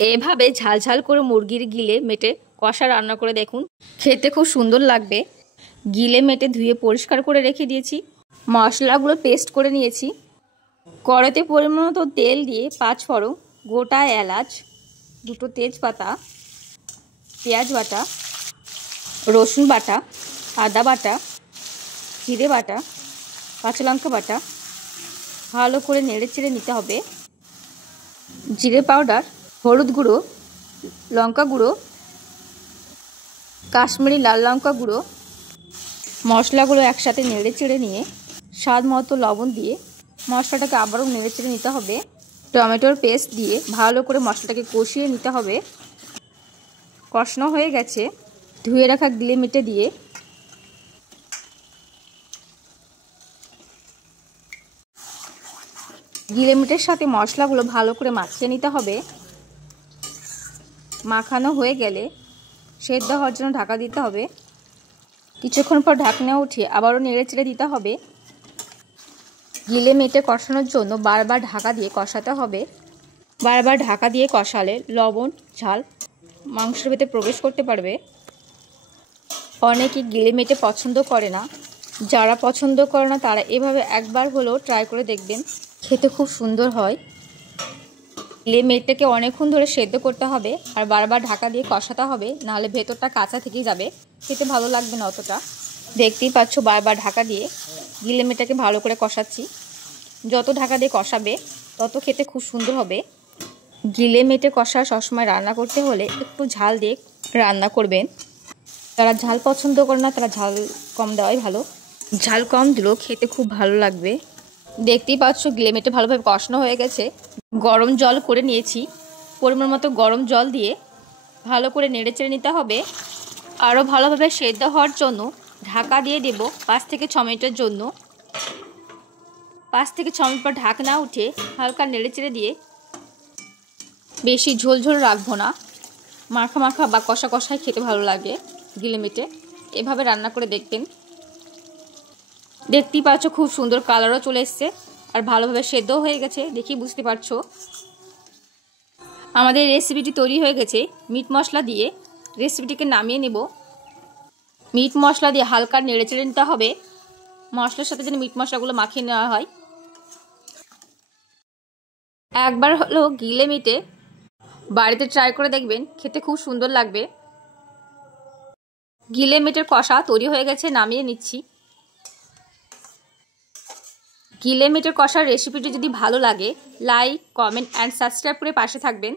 এভাবে ঝাল ঝাল করে মুরগির গিলে মেটে কষা রান্না করে দেখুন, খেতে খুব সুন্দর লাগবে। গিলে মেটে ধুয়ে পরিষ্কার করে রেখে দিয়েছি। মশলাগুলো পেস্ট করে নিয়েছি। কড়াইতে পরিমাণ মতো তেল দিয়ে 5 ফোড়ন, গোটা এলাচ, 2 তেজপাতা, পেঁয়াজ বাটা, রসুন বাটা, আদা বাটা, জিরে বাটা, কাঁচা লঙ্কা বাটা ভালো করে নেড়ে চেড়ে নিতে হবে। জিরে পাউডার, হলুদ গুঁড়ো, লঙ্কা গুঁড়ো, কাশ্মীরি লাল লঙ্কা গুঁড়ো, মশলাগুলো একসাথে নেড়ে চেড়ে নিয়ে স্বাদ মতো লবণ দিয়ে মশলাটাকে আবারও নেড়ে চেড়ে নিতে হবে। টমেটোর পেস্ট দিয়ে ভালো করে মশলাটাকে কষিয়ে নিতে হবে। কষানো হয়ে গেছে, ধুয়ে রাখা গিলে মেটে দিয়ে গিলে মেটের সাথে মশলাগুলো ভালো করে মাখিয়ে নিতে হবে। মাখানো হয়ে গেলে সেদ্ধ হওয়ার জন্য ঢাকা দিতে হবে। কিছুক্ষণ পর ঢাকনা উঠিয়ে আবারও নেড়ে চেড়ে দিতে হবে। গিলে মেটে কষানোর জন্য বারবার ঢাকা দিয়ে কষাতে হবে। বারবার ঢাকা দিয়ে কষালে লবণ ঝাল মাংসের ভেতরে প্রবেশ করতে পারবে। অনেকে গিলে মেটে পছন্দ করে না। যারা পছন্দ করে না তারা এভাবে একবার হলেও ট্রাই করে দেখবেন, খেতে খুব সুন্দর হয়। গিলে মেটটাকে অনেকক্ষণ ধরে সেদ্ধ করতে হবে আর বারবার ঢাকা দিয়ে কষাতে হবে, নাহলে ভেতরটা কাঁচা থেকেই যাবে, খেতে ভালো লাগবে না অতটা। দেখতেই পাচ্ছ বারবার ঢাকা দিয়ে গিলে মেটটাকে ভালো করে কষাচ্ছি। যত ঢাকা দিয়ে কষাবে তত খেতে খুব সুন্দর হবে। গিলে মেটে কষা সবসময় রান্না করতে হলে একটু ঝাল দিয়ে রান্না করবেন। যারা ঝাল পছন্দ করে না তারা ঝাল কম দেওয়াই ভালো। ঝাল কম দিলেও খেতে খুব ভালো লাগবে। দেখতেই পাচ্ছ গিলে মেটে ভালোভাবে কষানো হয়ে গেছে। গরম জল করে নিয়েছি। পরিমাণ মতো গরম জল দিয়ে ভালো করে নেড়ে চেড়ে নিতে হবে। আরও ভালোভাবে সেদ্ধ হওয়ার জন্য ঢাকা দিয়ে দেব 5 থেকে 6 মিনিটের জন্য। 5 থেকে 6 মিনিট পর ঢাকনা উঠে হালকা নেড়ে চেড়ে দিয়ে, বেশি ঝোল ঝোল রাখবো না, মাখা মাখা বা কষা কষায় খেতে ভালো লাগে গিলে মেটে। এভাবে রান্না করে দেখবেন। দেখতেই পাচ্ছ খুব সুন্দর কালারও চলে এসছে আর ভালোভাবে সেদ্ধও হয়ে গেছে, দেখি বুঝতে পারছো। আমাদের রেসিপিটি তৈরি হয়ে গেছে। মিট মশলা দিয়ে রেসিপিটিকে নামিয়ে নেব। মিট মশলা দিয়ে হালকা নেড়ে চেড়ে নিতে হবে। মশলার সাথে যেন মিট মশলাগুলো মাখিয়ে নেওয়া হয়। একবার হলো গিলে মেটে বাড়িতে ট্রাই করে দেখবেন, খেতে খুব সুন্দর লাগবে। গিলে মেটের কষা তৈরি হয়ে গেছে, নামিয়ে নিচ্ছি। গিলে মেটের কষার রেসিপিটি যদি ভালো লাগে লাইক, কমেন্ট অ্যান্ড সাবস্ক্রাইব করে পাশে থাকবেন।